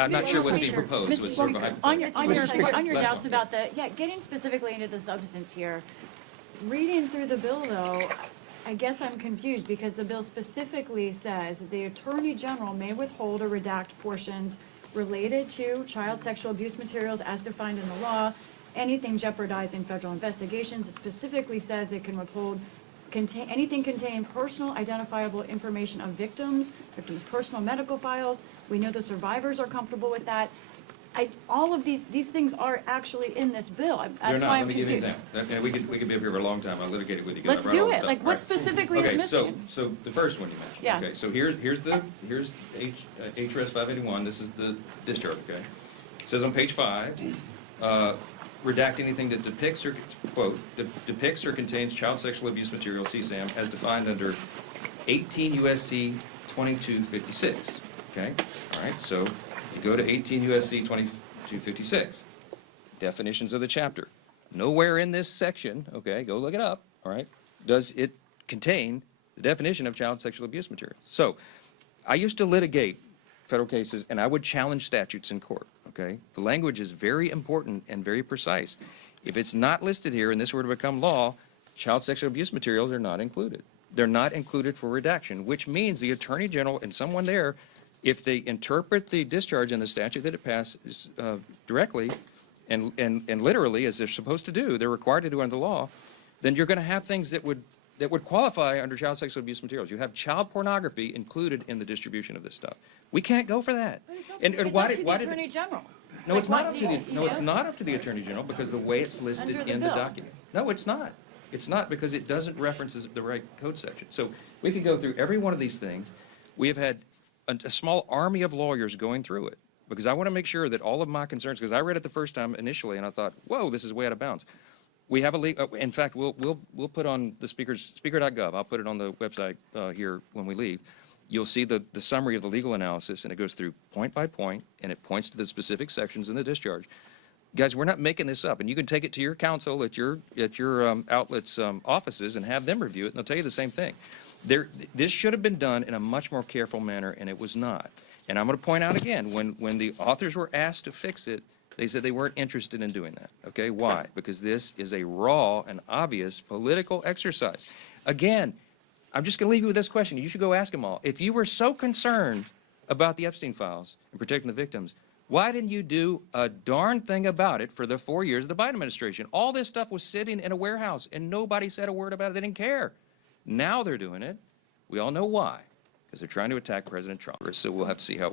I'm not sure what's being Mr. proposed. Mr. It's sort of a Speaker, hypothetical. on your Last doubts one, about getting specifically into the substance here, reading through the bill though, I guess I'm confused because the bill specifically says that the Attorney General may withhold or redact portions related to child sexual abuse materials as defined in the law, anything jeopardizing federal investigations. It specifically says they can withhold anything containing personal identifiable information of victims' personal medical files. We know the survivors are comfortable with that. All of these things are actually in this bill. That's why I'm Let me give you an confused. example. And we could be up here for a long time. I'll litigate it with you. 'Cause Let's I've read all do the it. stuff. Like, what Right. specifically is Okay, missing? so the first one you mentioned. Yeah. Okay, so here's HRS 581. This is the discharge, okay? It says on page 5, redact anything that depicts or, quote, depicts or contains child sexual abuse material, CSAM, as defined under 18 U.S.C. 2256, okay? All right, so you go to 18 U.S.C. 2256, definitions of the chapter. Nowhere in this section, okay, go look it up, all right, does it contain the definition of child sexual abuse material. So I used to litigate federal cases, and I would challenge statutes in court, okay? The language is very important and very precise. If it's not listed here and this were to become law, child sexual abuse materials are not included. They're not included for redaction, which means the Attorney General and someone there, if they interpret the discharge in the statute that it passes directly and literally, as they're supposed to do, they're required to do under the law, then you're going to have things that would qualify under child sexual abuse materials. You have child pornography included in the distribution of this stuff. We can't go for that. But it's up to the Attorney General. No, Like, it's not what up do to the, you no, it's know? not up to the Attorney General because the way it's listed Under the in the bill. document. No, it's not. It's not because it doesn't reference the right code section. So we could go through every one of these things. We have had a small army of lawyers going through it because I want to make sure that all of my concerns, because I read it the first time initially and I thought, whoa, this is way out of bounds. We have in fact, we'll put on the Speaker.gov. I'll put it on the website here when we leave. You'll see the summary of the legal analysis, and it goes through point by point, and it points to the specific sections in the discharge. Guys, we're not making this up, and you can take it to your counsel at your outlet's offices and have them review it, and they'll tell you the same thing. This should have been done in a much more careful manner, and it was not. And I'm going to point out again, when the authors were asked to fix it, they said they weren't interested in doing that. Okay, why? Because this is a raw and obvious political exercise. Again, I'm just going to leave you with this question. You should go ask them all. If you were so concerned about the Epstein files and protecting the victims, why didn't you do a darn thing about it for the 4 years of the Biden administration? All this stuff was sitting in a warehouse, and nobody said a word about it. They didn't care. Now they're doing it. We all know why, because they're trying to attack President Trump. So we'll have to see how